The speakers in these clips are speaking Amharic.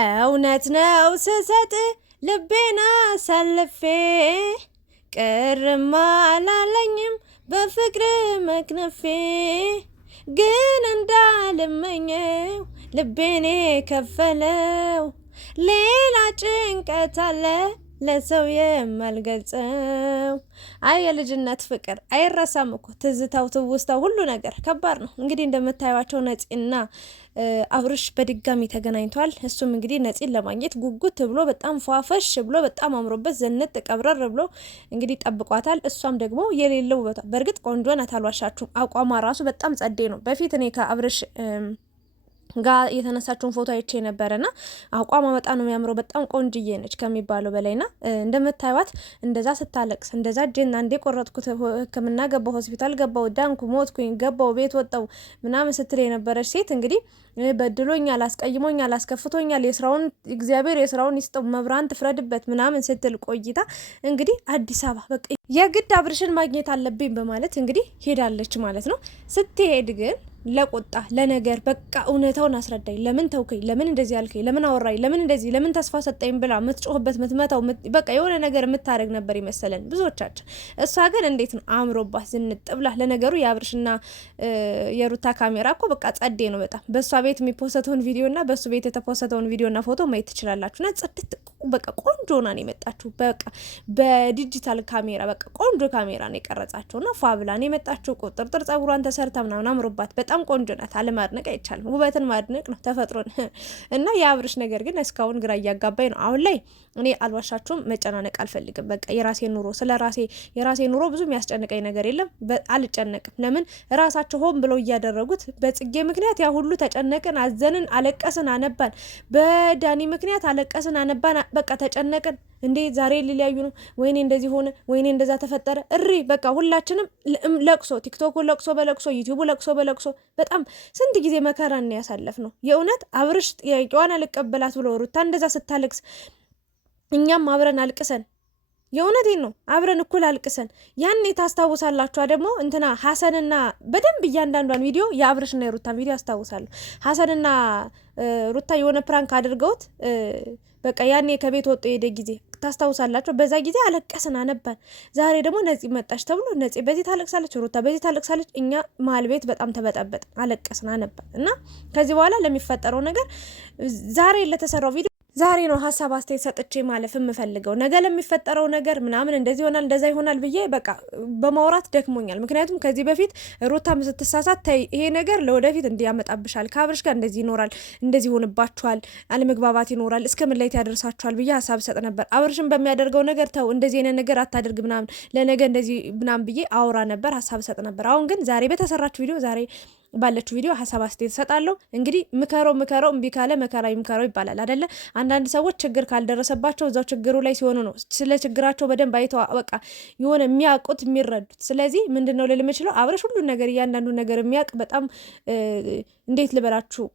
እውነት ነው ስሰጥ ልቤና አሳልፌ ቅርማ አላለኝም በፍቅር መክነፌ ግን እንዳልመኘው ልቤኔ ከፈለው ሌላ ጭንቀት አለ ለሰው የማልገልጸው። አይ የልጅነት ፍቅር አይረሳም እኮ ትዝታው ትውስታው ሁሉ ነገር ከባድ ነው። እንግዲህ እንደምታዩዋቸው ነፂና አብርሽ በድጋሚ ተገናኝቷል። እሱም እንግዲህ ነፂን ለማግኘት ጉጉት ብሎ በጣም ፏፈሽ ብሎ በጣም አምሮበት ዘንጥ ቀብረር ብሎ እንግዲህ ጠብቋታል። እሷም ደግሞ የሌለው ቦታ በእርግጥ ቆንጆ ናት አልዋሻችሁም። አቋሟ ራሱ በጣም ጸዴ ነው። በፊት እኔ ከአብርሽ ጋር የተነሳችውን ፎቶ አይቼ ነበረና አቋሟ በጣም ነው የሚያምረው። በጣም ቆንጅዬ ነች ከሚባለው በላይና እንደምታዩት እንደዛ ስታለቅስ እንደዛ እጄን አንዴ ቆረጥኩት፣ ሕክምና ገባው፣ ሆስፒታል ገባው፣ ዳንኩ፣ ሞትኩኝ፣ ገባው፣ ቤት ወጣው ምናምን ስትል የነበረች ሴት እንግዲህ በድሎኛል፣ አስቀይሞኛል፣ አስከፍቶኛል፣ የስራውን እግዚአብሔር የስራውን ይስጠው መብራን ትፍረድበት ምናምን ስትል ቆይታ እንግዲህ አዲስ አበባ በቃ የግድ አብርሽን ማግኘት አለብኝ በማለት እንግዲህ ሄዳለች ማለት ነው። ስትሄድ ግን ለቆጣ ለነገር በቃ እውነታውን አስረዳኝ፣ ለምን ተውከኝ፣ ለምን እንደዚህ ያልከኝ፣ ለምን አወራኝ፣ ለምን እንደዚህ፣ ለምን ተስፋ ሰጠኝ ብላ ምትጮህበት ምትመታው በቃ የሆነ ነገር የምታደርግ ነበር ይመስለን ብዙዎቻችን። እሷ ግን እንዴት ነው አምሮባት ዝንጥ ብላ። ለነገሩ የአብርሽና የሩታ ካሜራ እኮ በቃ ጸዴ ነው በጣም። በእሷ ቤት የሚፖሰተውን ቪዲዮና በእሱ ቤት የተፖሰተውን ቪዲዮና ፎቶ ማየት ትችላላችሁ። ና ጸድት በቃ ቆንጆ ና ነው የመጣችሁ። በቃ በዲጂታል ካሜራ በቃ ቆንጆ ካሜራ ነው የቀረጻቸውና ፏ ብላ ነው የመጣችሁ። ቁጥርጥር ጸጉሯን ተሰርታ ምናምን አምሮባት በጣም ቆንጆ ናት። አለማድነቅ አይቻልም። ውበትን ማድነቅ ነው ተፈጥሮን። እና የአብርሽ ነገር ግን እስካሁን ግራ እያጋባኝ ነው። አሁን ላይ እኔ አልዋሻችሁም መጨናነቅ አልፈልግም። በቃ የራሴ ኑሮ ስለ የራሴ ኑሮ ብዙ የሚያስጨንቀኝ ነገር የለም። አልጨነቅም። ለምን ራሳቸው ሆን ብለው እያደረጉት። በጽጌ ምክንያት ያ ሁሉ ተጨነቅን፣ አዘንን፣ አለቀስን፣ አነባን። በዳኒ ምክንያት አለቀስን፣ አነባን፣ በቃ ተጨነቅን። እንዴ ዛሬ ሊለያዩ ነው፣ ወይኔ እንደዚህ ሆነ፣ ወይኔ እንደዛ ተፈጠረ፣ እሪ በቃ ሁላችንም ለቅሶ፣ ቲክቶኩ ለቅሶ በለቅሶ፣ ዩቲዩቡ ለቅሶ በለቅሶ። በጣም ስንት ጊዜ መከራን ያሳለፍ ነው የእውነት። አብርሽ ጥያቄዋን አልቀበላት ብሎ ሩታ እንደዛ ስታለቅስ እኛም አብረን አልቅሰን፣ የእውነቴን ነው አብረን እኩል አልቅሰን። ያኔ ታስታውሳላችሁ ደግሞ እንትና ሀሰንና በደንብ እያንዳንዷን ቪዲዮ የአብርሽና የሩታን ቪዲዮ አስታውሳለሁ። ሀሰንና ሩታ የሆነ ፕራንክ አድርገውት በቃ ያኔ ከቤት ወጡ የሄደ ጊዜ ታስታውሳላችሁ። በዛ ጊዜ አለቀስን፣ አነባን። ዛሬ ደግሞ ነፂ መጣች ተብሎ ነፂ በዚህ ታለቅሳለች፣ ሩታ በዚህ ታለቅሳለች። እኛ መሀል ቤት በጣም ተበጠበጥ፣ አለቀስን፣ አነባን። እና ከዚህ በኋላ ለሚፈጠረው ነገር ዛሬ ለተሰራው ቪዲዮ ዛሬ ነው ሀሳብ አስተያየት ሰጥቼ ማለፍ የምፈልገው። ነገ ለሚፈጠረው ነገር ምናምን እንደዚህ ይሆናል እንደዛ ይሆናል ብዬ በቃ በማውራት ደክሞኛል። ምክንያቱም ከዚህ በፊት ሩታም ስትሳሳት ተይ ይሄ ነገር ለወደፊት እንዲያመጣብሻል፣ ከአብርሽ ጋር እንደዚህ ይኖራል፣ እንደዚህ ይሆንባችኋል፣ አለመግባባት ይኖራል፣ እስከ ምን ላይ ያደርሳችኋል ብዬ ሀሳብ ሰጥ ነበር። አብርሽን በሚያደርገው ነገር ተው እንደዚህ አይነት ነገር አታድርግ ምናምን ለነገ እንደዚህ ምናምን ብዬ አውራ ነበር፣ ሀሳብ ሰጥ ነበር። አሁን ግን ዛሬ በተሰራችሁ ቪዲዮ ዛሬ ባለችው ቪዲዮ ሀሳብ አስተያየት ሰጣለሁ። እንግዲህ ምከረው እምቢ ካለ መከራ ይምከረው ይባላል አይደለ? አንዳንድ ሰዎች ችግር ካልደረሰባቸው እዛው ችግሩ ላይ ሲሆኑ ነው ስለ ችግራቸው በደንብ አይተው በቃ የሆነ የሚያውቁት የሚረዱት። ስለዚህ ምንድነው ልል የምችለው አብርሽ ሁሉን ነገር እያንዳንዱ ነገር የሚያውቅ በጣም እንዴት ልበላችሁ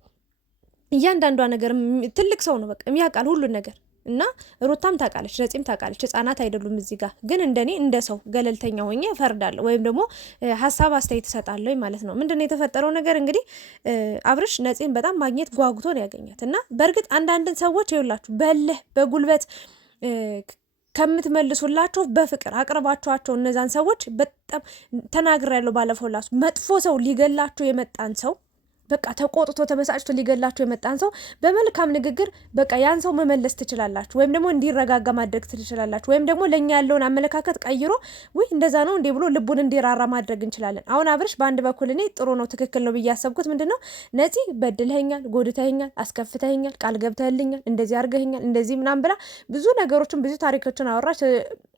እያንዳንዷ ነገር ትልቅ ሰው ነው። በቃ የሚያውቃል ሁሉን ነገር እና ሩታም ታውቃለች፣ ነፂም ታውቃለች። ህጻናት አይደሉም። እዚህ ጋር ግን እንደኔ እንደ ሰው ገለልተኛ ሆኜ እፈርዳለሁ ወይም ደግሞ ሀሳብ አስተያየት እሰጣለሁ ማለት ነው። ምንድነው የተፈጠረው ነገር እንግዲህ አብርሽ ነፂን በጣም ማግኘት ጓጉቶ ነው ያገኛት። እና በእርግጥ አንዳንድ ሰዎች ይውላችሁ በልህ በጉልበት ከምትመልሱላቸው በፍቅር አቅርባቸዋቸው እነዛን ሰዎች በጣም ተናግሬያለሁ። ባለፈው ላሱ መጥፎ ሰው ሊገላቸው የመጣን ሰው በቃ ተቆጥቶ ተበሳጭቶ ሊገላችሁ የመጣን ሰው በመልካም ንግግር በቃ ያን ሰው መመለስ ትችላላችሁ፣ ወይም ደግሞ እንዲረጋጋ ማድረግ ትችላላችሁ፣ ወይም ደግሞ ለኛ ያለውን አመለካከት ቀይሮ ወይ እንደዛ ነው እንዴ ብሎ ልቡን እንዲራራ ማድረግ እንችላለን። አሁን አብርሽ በአንድ በኩል እኔ ጥሩ ነው ትክክል ነው ብዬ ያሰብኩት ምንድነው ነፂ በድለኸኛል፣ ጎድተኸኛል፣ አስከፍተኸኛል፣ ቃል ገብተህልኛል፣ እንደዚህ አድርገኸኛል፣ እንደዚህ ምናምን ብላ ብዙ ነገሮችን ብዙ ታሪኮችን አወራች።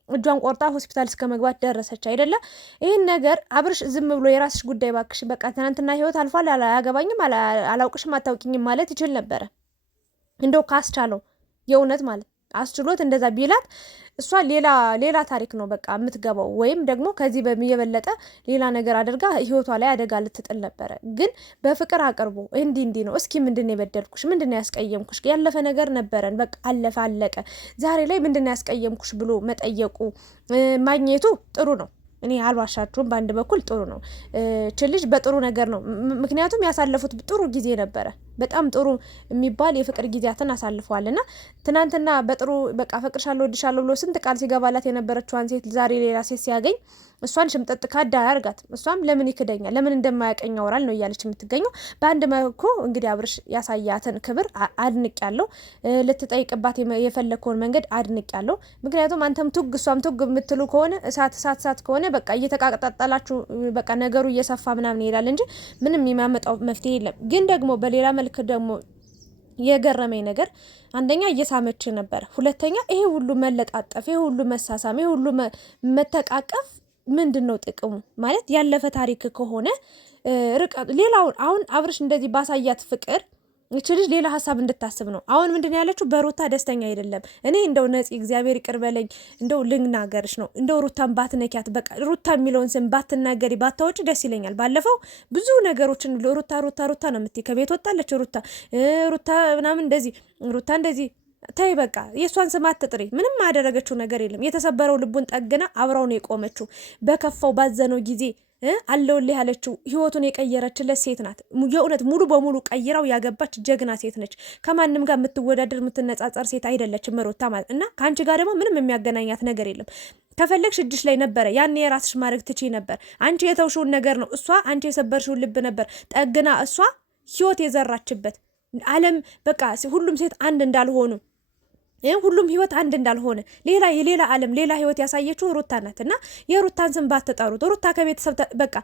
እጇን ቆርጣ ሆስፒታል እስከ መግባት ደረሰች አይደለ? ይህን ነገር አብርሽ ዝም ብሎ የራስሽ ጉዳይ ባክሽ፣ በቃ ትናንትና ህይወት አልፏል፣ አያገባኝም፣ አላውቅሽም፣ አታውቂኝም ማለት ይችል ነበረ። እንደው ካስቻለው የእውነት ማለት አስችሎት እንደዛ ቢላት እሷ ሌላ ታሪክ ነው በቃ የምትገባው፣ ወይም ደግሞ ከዚህ የበለጠ ሌላ ነገር አድርጋ ህይወቷ ላይ አደጋ ልትጥል ነበረ። ግን በፍቅር አቅርቦ እንዲህ ነው እስኪ ምንድን የበደልኩሽ፣ ምንድን ያስቀየምኩሽ፣ ያለፈ ነገር ነበረን በቃ አለፈ አለቀ፣ ዛሬ ላይ ምንድን ያስቀየምኩሽ ብሎ መጠየቁ ማግኘቱ ጥሩ ነው። እኔ አልዋሻችሁም። በአንድ በኩል ጥሩ ነው ልጅ በጥሩ ነገር ነው። ምክንያቱም ያሳለፉት ጥሩ ጊዜ ነበረ። በጣም ጥሩ የሚባል የፍቅር ጊዜያትን አሳልፈዋል እና ትናንትና በጥሩ በቃ ፈቅርሻለሁ ወድሻለሁ ብሎ ስንት ቃል ሲገባላት የነበረችዋን ሴት ዛሬ ሌላ ሴት ሲያገኝ እሷን ሽምጠጥ ካዳ ያርጋት። እሷም ለምን ይክደኛል ለምን እንደማያቀኝ ያወራል ነው እያለች የምትገኘው። በአንድ መልኩ እንግዲህ አብርሽ ያሳያትን ክብር አድንቅ ያለው ልትጠይቅባት የፈለግከውን መንገድ አድንቅ ያለው። ምክንያቱም አንተም ቱግ እሷም ቱግ የምትሉ ከሆነ እሳት ከሆነ በቃ እየተቃጠላችሁ በቃ ነገሩ እየሰፋ ምናምን ይሄዳል እንጂ ምንም የሚያመጣው መፍትሄ የለም። ግን ደግሞ በሌላ መልክ ደግሞ የገረመኝ ነገር አንደኛ እየሳመች ነበር፣ ሁለተኛ ይሄ ሁሉ መለጣጠፍ፣ ይሄ ሁሉ መሳሳም፣ ይሄ ሁሉ መተቃቀፍ ምንድን ነው ጥቅሙ? ማለት ያለፈ ታሪክ ከሆነ ርቀት ሌላውን አሁን አብርሽ እንደዚህ ባሳያት ፍቅር እቺ ልጅ ሌላ ሀሳብ እንድታስብ ነው። አሁን ምንድን ያለችው በሩታ ደስተኛ አይደለም። እኔ እንደው ነፂ እግዚአብሔር ይቅር በለኝ እንደው ልናገርሽ ነው እንደው ሩታን ባትነኪያት በቃ ሩታ የሚለውን ስም ባትናገሪ ባታወጪ ደስ ይለኛል። ባለፈው ብዙ ነገሮችን ሩታ ነው የምትይ። ከቤት ወጣለች ሩታ ምናምን እንደዚህ ተይ በቃ የእሷን ስም አትጥሪ። ምንም ያደረገችው ነገር የለም። የተሰበረው ልቡን ጠግና አብራው ነው የቆመችው። በከፋው ባዘነው ጊዜ አለውልህ ያለችው ህይወቱን የቀየረችለት ሴት ናት። የእውነት ሙሉ በሙሉ ቀይራው ያገባች ጀግና ሴት ነች። ከማንም ጋር የምትወዳደር የምትነጻጸር ሴት አይደለችም ሩታ ማለት እና ከአንቺ ጋር ደግሞ ምንም የሚያገናኛት ነገር የለም። ከፈለግሽ እጅሽ ላይ ነበረ ያኔ የራስሽ ማድረግ ትቺ ነበር። አንቺ የተውሽውን ነገር ነው እሷ አንቺ የሰበርሽውን ልብ ነበር ጠግና እሷ ህይወት የዘራችበት። ዓለም በቃ ሁሉም ሴት አንድ እንዳልሆኑ ሁሉም ህይወት አንድ እንዳልሆነ የሌላ ዓለም ሌላ ህይወት ያሳየችው ሩታ ናት። እና የሩታን ስም ባትጠሩት። ሩታ ከቤተሰብ በቃ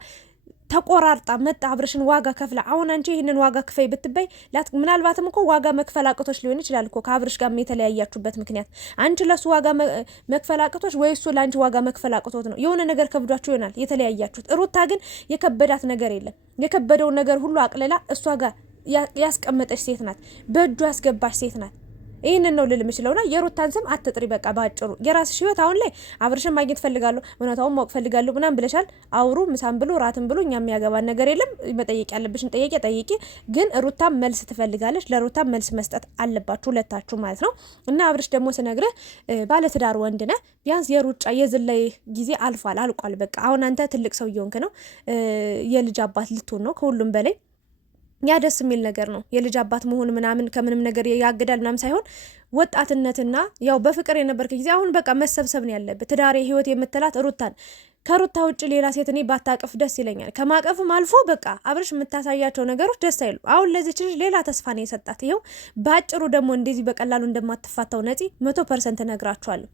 ተቆራርጣ መጣ አብርሽን ዋጋ ከፍላ። አሁን አንቺ ይህንን ዋጋ ክፈይ ብትበይ ምናልባትም እኮ ዋጋ መክፈል አቅቶች ሊሆን ይችላል እኮ ከአብርሽ ጋር የተለያያችሁበት ምክንያት አንቺ ለሱ ዋጋ መክፈል አቅቶች ወይ እሱ ለአንቺ ዋጋ መክፈል አቅቶት ነው። የሆነ ነገር ከብዷችሁ ይሆናል የተለያያችሁት። ሩታ ግን የከበዳት ነገር የለም። የከበደውን ነገር ሁሉ አቅልላ እሷ ጋር ያስቀመጠች ሴት ናት። በእጁ ያስገባች ሴት ናት። ይህንን ነው ልል የምችለውና የሩታን ስም አትጥሪ። በቃ ባጭሩ የራስሽ ህይወት አሁን ላይ አብርሽን ማግኘት ፈልጋለሁ እውነታውን ማወቅ ፈልጋለሁ ምናምን ብለሻል። አውሩ፣ ምሳም ብሎ ራትን ብሎ እኛ የሚያገባን ነገር የለም። መጠየቅ ያለብሽን ጠይቂ። ግን ሩታን መልስ ትፈልጋለች። ለሩታን መልስ መስጠት አለባችሁ ሁለታችሁ ማለት ነው። እና አብርሽ ደግሞ ስነግርህ ባለትዳር ወንድ ነህ። ቢያንስ የሩጫ የዝላይ ጊዜ አልቋል። በቃ አሁን አንተ ትልቅ ሰው እየሆንክ ነው። የልጅ አባት ልትሆን ነው። ከሁሉም በላይ ያ ደስ የሚል ነገር ነው። የልጅ አባት መሆን ምናምን ከምንም ነገር ያግዳል ምናምን ሳይሆን ወጣትነትና ያው በፍቅር የነበርክ ጊዜ አሁን በቃ መሰብሰብ ነው ያለበት። ትዳሬ ህይወት የምትላት ሩታን ከሩታ ውጭ ሌላ ሴት እኔ ባታቀፍ ደስ ይለኛል። ከማቀፍም አልፎ በቃ አብርሽ የምታሳያቸው ነገሮች ደስ አይሉ። አሁን ለዚች ልጅ ሌላ ተስፋ ነው የሰጣት። ይኸው በአጭሩ ደግሞ እንደዚህ በቀላሉ እንደማትፋታው ነፂ 100% እነግራችኋለሁ።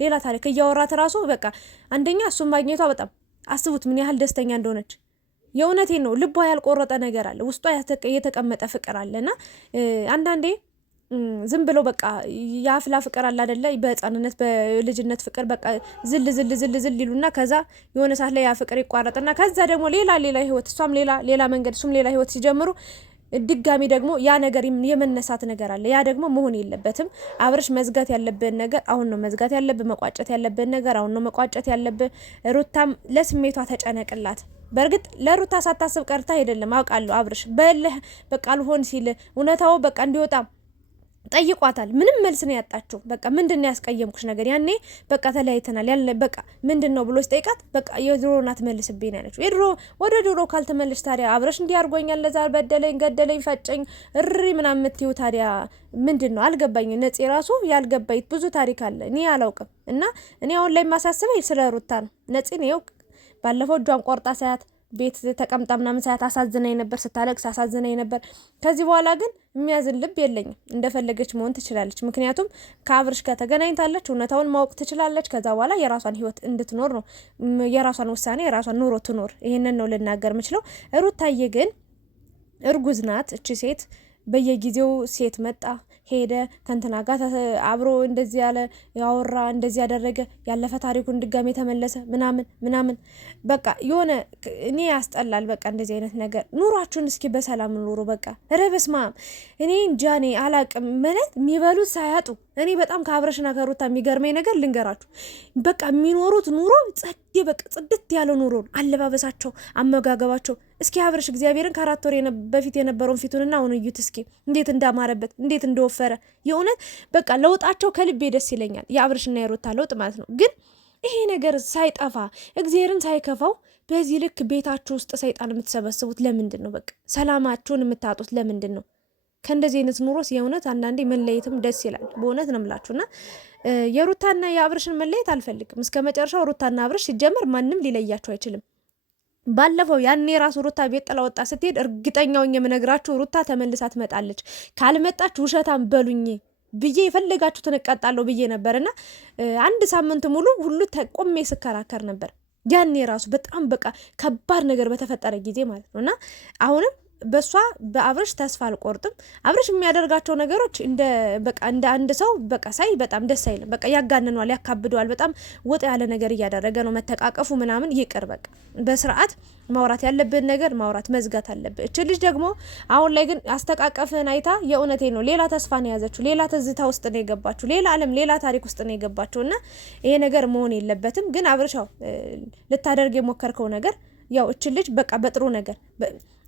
ሌላ ታሪክ እያወራት ራሱ በቃ አንደኛ እሱን ማግኘቷ በጣም አስቡት ምን ያህል ደስተኛ እንደሆነች። የእውነቴን ነው። ልቧ ያልቆረጠ ነገር አለ፣ ውስጧ የተቀመጠ ፍቅር አለና አንዳንዴ ዝም ብሎ በቃ የአፍላ ፍቅር አለ አይደለ? በህፃንነት በልጅነት ፍቅር በቃ ዝል ይሉና ከዛ የሆነ ሰዓት ላይ ያ ፍቅር ይቋረጥና ከዛ ደግሞ ሌላ ህይወት እሷም ሌላ መንገድ እሱም ሌላ ህይወት ሲጀምሩ ድጋሚ ደግሞ ያ ነገር የመነሳት ነገር አለ። ያ ደግሞ መሆን የለበትም። አብርሽ መዝጋት ያለብን ነገር አሁን ነው መዝጋት ያለብን። መቋጨት ያለብን ነገር አሁን ነው መቋጨት ያለብን። ሩታም ለስሜቷ ተጨነቅላት። በእርግጥ ለሩታ ሳታስብ ቀርታ አይደለም አውቃለሁ። አብርሽ በልህ በቃ አልሆን ሲል እውነታው በቃ እንዲወጣ ጠይቋታል። ምንም መልስ ነው ያጣችው። በቃ ምንድን ነው ያስቀየምኩሽ ነገር? ያኔ በቃ ተለያይተናል ያለ በቃ ምንድን ነው ብሎ ሲጠይቃት በቃ የድሮውን አትመልስብኝ ያለችው። ወደ ድሮ ካልተመለሽ ታዲያ አብረሽ እንዲህ አድርጎኛል፣ ለዛ በደለኝ፣ ገደለኝ፣ ፈጨኝ እሪ ምናምን የምትይው ታዲያ ምንድን ነው? አልገባኝ። ነፂ ራሱ ያልገባኝ ብዙ ታሪክ አለ እኔ አላውቅም። እና እኔ አሁን ላይ ማሳስበኝ ስለ ሩታ ነው። ነፂን ይኸው ባለፈው እጇን ቆርጣ ሳያት ቤት ተቀምጣ ምናምን ሳያት አሳዝናኝ ነበር፣ ስታለቅስ አሳዝናኝ ነበር። ከዚህ በኋላ ግን የሚያዝን ልብ የለኝም። እንደፈለገች መሆን ትችላለች። ምክንያቱም ከአብርሽ ጋር ተገናኝታለች፣ እውነታውን ማወቅ ትችላለች። ከዛ በኋላ የራሷን ህይወት እንድትኖር ነው፣ የራሷን ውሳኔ የራሷን ኑሮ ትኖር። ይሄንን ነው ልናገር የምችለው። ሩታዬ ግን እርጉዝ ናት። እቺ ሴት በየጊዜው ሴት መጣ ሄደ ከንትና ጋር አብሮ እንደዚህ ያለ ያወራ እንደዚህ ያደረገ ያለፈ ታሪኩን ድጋሜ ተመለሰ ምናምን በቃ የሆነ እኔ ያስጠላል። በቃ እንደዚህ አይነት ነገር ኑሯችሁን እስኪ በሰላም ኑሩ። በቃ ረበስማ እኔ እንጃ እኔ አላቅም ማለት የሚበሉት ሳያጡ። እኔ በጣም ከአብረሽና ከሩታ የሚገርመኝ ነገር ልንገራችሁ። በቃ የሚኖሩት ኑሮ በቃ ጽድት ያለ ኑሮ ነው። አለባበሳቸው፣ አመጋገባቸው እስኪ አብረሽ እግዚአብሔርን ከ4 ወር በፊት የነበረውን ፊቱንና አሁን እዩት እስኪ እንዴት እንዳማረበት እንዴት እንደወፈረ። የእውነት በቃ ለውጣቸው ከልቤ ደስ ይለኛል። የአብረሽና የሩታ ለውጥ ማለት ነው። ግን ይሄ ነገር ሳይጠፋ እግዚአብሔርን ሳይከፋው በዚህ ልክ ቤታችሁ ውስጥ ሰይጣን የምትሰበስቡት ለምንድን ነው? በቃ ሰላማችሁን የምታጡት ለምንድን ነው? ከእንደዚህ አይነት ኑሮስ የእውነት አንዳንዴ መለየትም ደስ ይላል። በእውነት ነው የምላችሁና የሩታና የአብርሽን መለየት አልፈልግም እስከ መጨረሻው። ሩታና አብርሽ ሲጀመር ማንም ሊለያቸው አይችልም። ባለፈው ያኔ ራሱ ሩታ ቤት ጥላ ወጣ ስትሄድ እርግጠኛውን የምነግራችሁ ሩታ ተመልሳ ትመጣለች፣ ካልመጣች ውሸታም በሉኝ ብዬ የፈለጋችሁትን እቀጣለሁ ብዬ ነበርና አንድ ሳምንት ሙሉ ሁሉ ተቆሜ ስከራከር ነበር። ያኔ ራሱ በጣም በቃ ከባድ ነገር በተፈጠረ ጊዜ ማለት ነውና አሁንም በሷ በአብርሽ ተስፋ አልቆርጥም። አብርሽ የሚያደርጋቸው ነገሮች እንደ አንድ ሰው በቃ ሳይ በጣም ደስ አይልም። በቃ ያጋንኗል፣ ያካብደዋል። በጣም ወጥ ያለ ነገር እያደረገ ነው። መተቃቀፉ ምናምን ይቅር። በቃ በስርዓት ማውራት ያለብን ነገር ማውራት መዝጋት አለብን። እች ልጅ ደግሞ አሁን ላይ ግን አስተቃቀፍን አይታ የእውነቴ ነው ሌላ ተስፋ ነው የያዘችው፣ ሌላ ትዝታ ውስጥ ነው የገባችው፣ ሌላ ዓለም ሌላ ታሪክ ውስጥ ነው የገባችው እና ይሄ ነገር መሆን የለበትም። ግን አብርሻው ልታደርግ የሞከርከው ነገር ያው እች ልጅ በቃ በጥሩ ነገር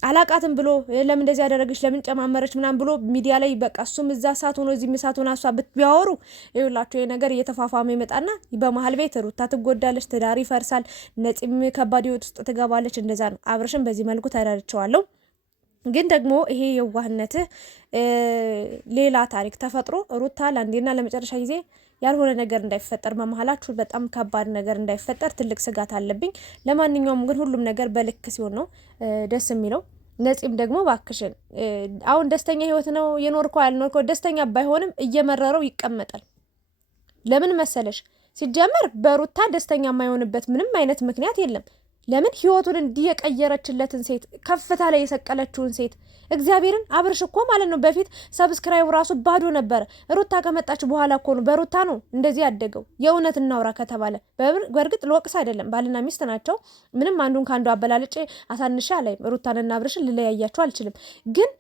አላቃትም ብሎ ለምን እንደዚህ ያደረገች ለምን ጨማመረች ምናምን ብሎ ሚዲያ ላይ በቃ እሱም እዛ ሰዓት ሆኖ እዚህ ሰዓት ሆና እሷ ቢያወሩ ይኸውላችሁ ይሄ ነገር እየተፋፋመ ይመጣና በመሀል ቤት ሩታ ትጎዳለች፣ ትዳር ይፈርሳል፣ ነፂም ከባድ ሕይወት ውስጥ ትገባለች። እንደዛ ነው። አብርሽም በዚህ መልኩ ተረድቼዋለሁ። ግን ደግሞ ይሄ የዋህነትህ ሌላ ታሪክ ተፈጥሮ ሩታ ለአንዴና ለመጨረሻ ጊዜ ያልሆነ ነገር እንዳይፈጠር በመሀላችሁ በጣም ከባድ ነገር እንዳይፈጠር ትልቅ ስጋት አለብኝ። ለማንኛውም ግን ሁሉም ነገር በልክ ሲሆን ነው ደስ የሚለው። ነፂም ደግሞ ባክሽን አሁን ደስተኛ ህይወት ነው የኖርከው ያልኖርከው፣ ደስተኛ ባይሆንም እየመረረው ይቀመጣል። ለምን መሰለሽ? ሲጀመር በሩታ ደስተኛ የማይሆንበት ምንም አይነት ምክንያት የለም። ለምን ህይወቱን እንዲህ የቀየረችለትን ሴት ከፍታ ላይ የሰቀለችውን ሴት እግዚአብሔርን አብርሽ እኮ ማለት ነው በፊት ሰብስክራይብ ራሱ ባዶ ነበረ። ሩታ ከመጣች በኋላ እኮ ነው በሩታ ነው እንደዚህ ያደገው። የእውነት እናውራ ከተባለ በእርግጥ ለወቅስ አይደለም፣ ባልና ሚስት ናቸው። ምንም አንዱን ከአንዱ አበላልጬ አሳንሻ ላይ ሩታንና አብርሽን ልለያያቸው አልችልም። ግን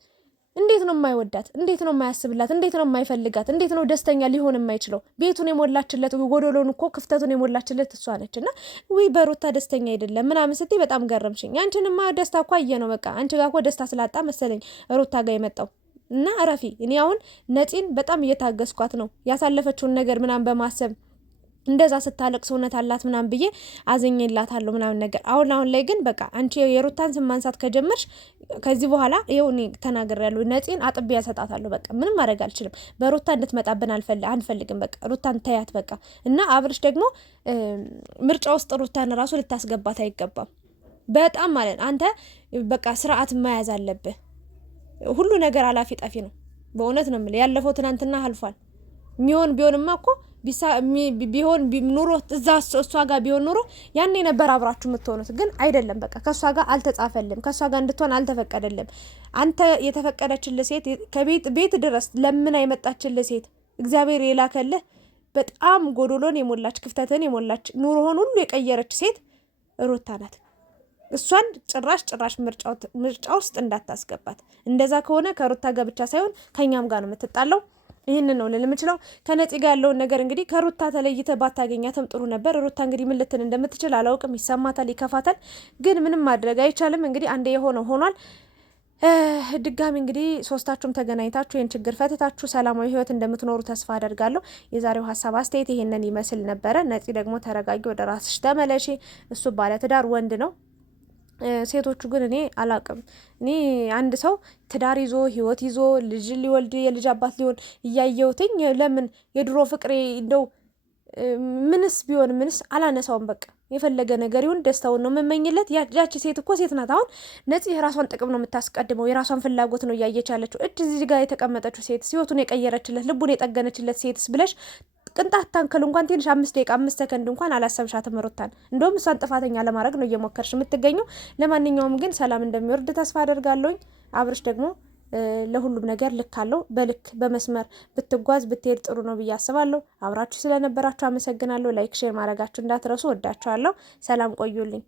እንዴት ነው የማይወዳት? እንዴት ነው የማያስብላት? እንዴት ነው የማይፈልጋት? እንዴት ነው ደስተኛ ሊሆን የማይችለው? ቤቱን የሞላችለት ጎዶሎን እኮ ክፍተቱን የሞላችለት እሷ ነች። እና ወይ በሩታ ደስተኛ አይደለም ምናምን ስትይ በጣም ገረምሽኝ። አንቺንማ ደስታ እኮ አየ ነው በቃ አንቺ ጋር እኮ ደስታ ስላጣ መሰለኝ ሩታ ጋር የመጣው እና እረፊ። እኔ አሁን ነፂን በጣም እየታገስኳት ነው ያሳለፈችውን ነገር ምናምን በማሰብ እንደዛ ስታለቅ ሰውነት አላት ምናምን ብዬ አዘኝላታለሁ ምናምን ነገር። አሁን ላይ ግን በቃ አንቺ የሩታን ስም ማንሳት ከጀመርሽ ከዚህ በኋላ ይኸው እኔ ተናግሬያለሁ። ነፂን አጥቤ ያሰጣታለሁ። በቃ ምንም ማድረግ አልችልም። በሩታ እንድትመጣብን አንፈልግም። በቃ ሩታን ተያት በቃ። እና አብርሽ ደግሞ ምርጫ ውስጥ ሩታን ራሱ ልታስገባት አይገባም። በጣም ማለት አንተ በቃ ስርዓት መያዝ አለብህ። ሁሉ ነገር አላፊ ጠፊ ነው። በእውነት ነው የምልህ። ያለፈው ትናንትና አልፏል። ቢሆንማ እኮ ቢሆን ኑሮ እዛ እሷ ጋር ቢሆን ኑሮ ያኔ ነበር አብራችሁ የምትሆኑት። ግን አይደለም። በቃ ከእሷ ጋር አልተጻፈልም፣ ከእሷ ጋር እንድትሆን አልተፈቀደልም። አንተ የተፈቀደችልህ ሴት ቤት ድረስ ለምን አይመጣችልህ ሴት እግዚአብሔር የላከልህ በጣም ጎዶሎን የሞላች ክፍተትን የሞላች ኑሮህን ሁሉ የቀየረች ሴት ሩታ ናት። እሷን ጭራሽ ምርጫ ውስጥ እንዳታስገባት። እንደዛ ከሆነ ከሩታ ጋር ብቻ ሳይሆን ከኛም ጋር ነው የምትጣለው። ይህንን ነው ልል የምችለው። ከነፂ ጋር ያለውን ነገር እንግዲህ ከሩታ ተለይተ ባታገኛትም ጥሩ ነበር። ሩታ እንግዲህ ምን ልትን እንደምትችል አላውቅም። ይሰማታል፣ ይከፋታል፣ ግን ምንም ማድረግ አይቻልም። እንግዲህ አንዴ የሆነው ሆኗል። ድጋሚ እንግዲህ ሶስታችሁም ተገናኝታችሁ ይህን ችግር ፈትታችሁ ሰላማዊ ህይወት እንደምትኖሩ ተስፋ አደርጋለሁ። የዛሬው ሀሳብ አስተያየት ይሄንን ይመስል ነበረ። ነፂ ደግሞ ተረጋጊ፣ ወደ ራስሽ ተመለሺ። እሱ ባለትዳር ወንድ ነው። ሴቶቹ ግን እኔ አላቅም። እኔ አንድ ሰው ትዳር ይዞ ህይወት ይዞ ልጅ ሊወልድ የልጅ አባት ሊሆን እያየሁትኝ ለምን የድሮ ፍቅሬ እንደው ምንስ ቢሆን ምንስ አላነሳውም። በቃ የፈለገ ነገር ይሁን ደስታውን ነው የምመኝለት። ያቺ ሴት እኮ ሴት ናት። አሁን ነፂ የራሷን ጥቅም ነው የምታስቀድመው፣ የራሷን ፍላጎት ነው እያየች ያለችው። እዚህ ጋር የተቀመጠችው ሴት ህይወቱን የቀየረችለት ልቡን የጠገነችለት ሴትስ ብለሽ ቅንጣት ታንክል እንኳን ትንሽ 5 ደቂቃ 5 ሰከንድ እንኳን አላሰብሻትም ሩታን። እንደውም እሷን ጥፋተኛ ለማድረግ ነው እየሞከርሽ የምትገኘው። ለማንኛውም ግን ሰላም እንደሚወርድ ተስፋ አደርጋለሁኝ። አብርሽ ደግሞ ለሁሉም ነገር ልክ አለው። በልክ በመስመር ብትጓዝ ብትሄድ ጥሩ ነው ብዬ አስባለሁ። አብራችሁ ስለነበራችሁ አመሰግናለሁ። ላይክ ሼር ማድረጋችሁ እንዳትረሱ። ወዳችኋለሁ። ሰላም ቆዩልኝ።